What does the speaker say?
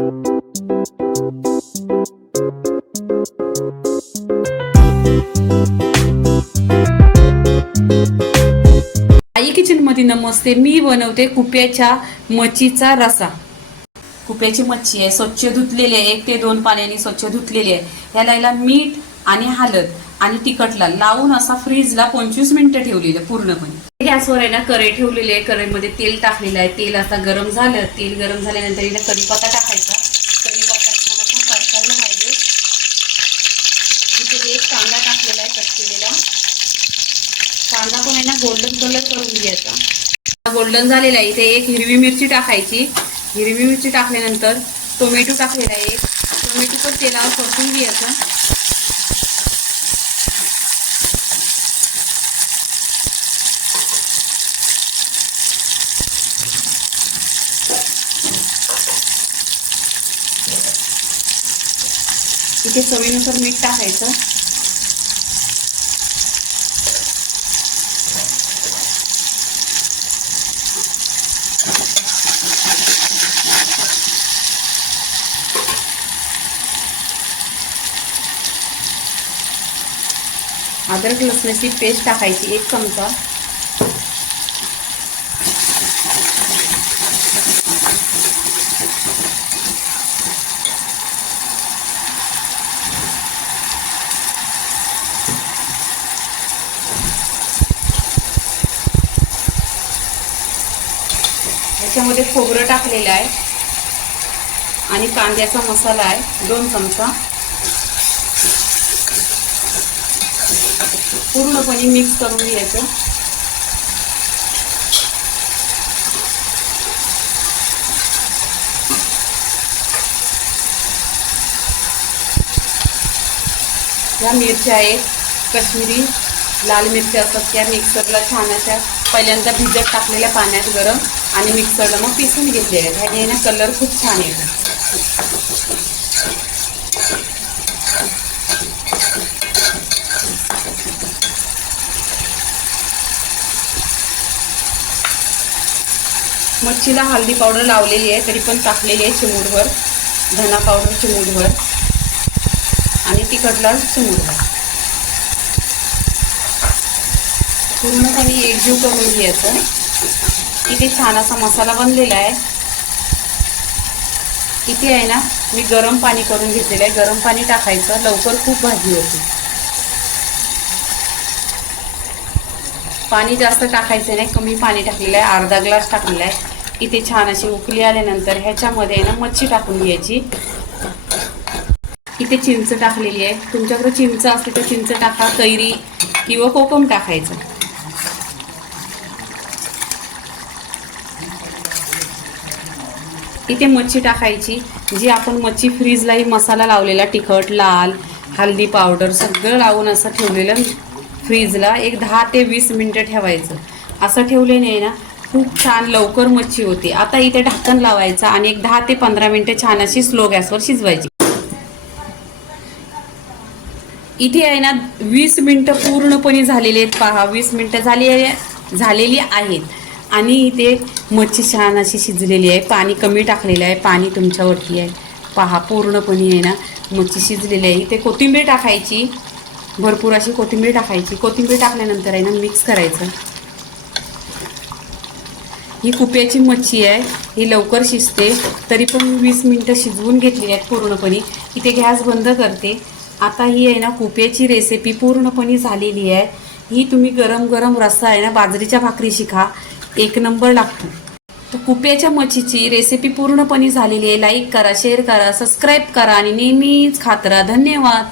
आई kitchen मध्ये नमस्ते. मी बनवते कुप्याच्या मच्छीचा रसा. कुप्याची मच्छी आहे, स्वच्छ धुतलेली आहे, 1 ते 2 पाण्याने स्वच्छ धुतलेली आहे. याला मीठ आणि हळद आणि तिखटला लावून असा फ्रीजला 25 मिनिटं ठेवलेलं पूर्णपणे. गॅसवर आहे ना कढई ठेवलेली आहे, कढईमध्ये तेल टाकलेलं आहे. तेल आता गरम झालं. तेल गरम झाल्यानंतर इथे कढीपत्ता टाकायचा. कढीपत्ता थोडासा परतायला पाहिजे. इथे 1 कांदा टाकलेला आहे कट केलेला. कांदा पण आहे ना गोल्डन कलर करून घ्यायचा. गोल्डन झालेला आहे. इथे 1 हिरवी मिरची टाकायची. हिरवी मिरची टाकल्यानंतर टोमॅटो टाकलेला आहे. टोमॅटो पण तेलावर परतून घ्यायचं. इथे चवीनुसार मीठ टाकायचं. अद्रक लसणाची पेस्ट टाकायची 1 चमचा. याच्यामध्ये खोबरं टाकलेलं आहे आणि कांद्याचा मसाला आहे 2 चमचा. पूर्णपणे मिक्स करून घ्यायचं. या मिरच्या आहेत, काश्मीरी लाल मिरच्या असतात, त्या मिक्सरला छान अशा पहिल्यांदा भिजत टाकलेल्या पाण्यात गरम आणि मिक्सरला मग पिसून घेतलेल्या. ह्याने ना कलर खूप छान येतो. मच्छीला हळदी पावडर लावलेली आहे, तरी पण टाकलेली आहे चिमूटभर. धना पावडर चिमूटभर आणि तिखटला चिमूटभर. पूर्णपणे एकजीव करून घ्यायचं. इथे छान असा मसाला बनलेला आहे. इथे आहे ना मी गरम पाणी करून घेतलेलं आहे. गरम पाणी टाकायचं, लवकर खूप भाजी होते. पाणी जास्त टाकायचं नाही, कमी पाणी टाकलेलं आहे. अर्धा ग्लास टाकलेला आहे. इथे छान अशी उकळी आल्यानंतर ह्याच्यामध्ये ना मच्छी टाकून घ्यायची. इथे चिंच टाकलेली आहे. तुमच्याकडे चिंच असते तर चिंच टाका, कैरी किंवा कोकम टाकायचं. इथे मच्छी टाकायची. जी आपण मच्छी फ्रीजलाही मसाला लावलेला, तिखट, लाल, हळदी पावडर सगळं लावून असं ठेवलेलं फ्रीजला 10 ते 20 मिनिटं ठेवायचं. असं ठेवल्याने ना खूप छान लवकर मच्छी होते. आता इथे ढक्कन लावायचं आणि 10 ते 15 मिनिटं छान अशी स्लो गॅसवर शिजवायची. इथे आहे ना 20 मिनिटं पूर्णपणे झालेली आहेत. पहा 20 मिनिटं झालेली आहेत आणि इथे मच्छी छान अशी शिजलेली आहे. पाणी कमी टाकलेलं आहे, पाणी तुमच्यावरती आहे. पहा पूर्णपणे आहे ना मच्छी शिजलेली आहे. इथे कोथिंबीर टाकायची, भरपूर अशी कोथिंबीर टाकायची. कोथिंबीर टाकल्यानंतर आहे ना मिक्स करायचं. ही कुप्याची मच्छी आहे, ही लवकर शिजते. तरी पण 20 मिनिटं शिजवून घेतलेली आहेत पूर्णपणे. इथे गॅस बंद करते. आता ही आहे ना कुप्याची रेसिपी पूर्णपणे झालेली आहे. ही तुम्ही गरम गरम रस्सा आहे ना बाजरीच्या भाकरीशी खा, 1 नंबर लागतो. तर कुप्याच्या मच्छीची रेसिपी पूर्णपणे झालेली आहे. लाईक करा, शेअर करा, सबस्क्राईब करा आणि नेहमीच खात राहा. धन्यवाद.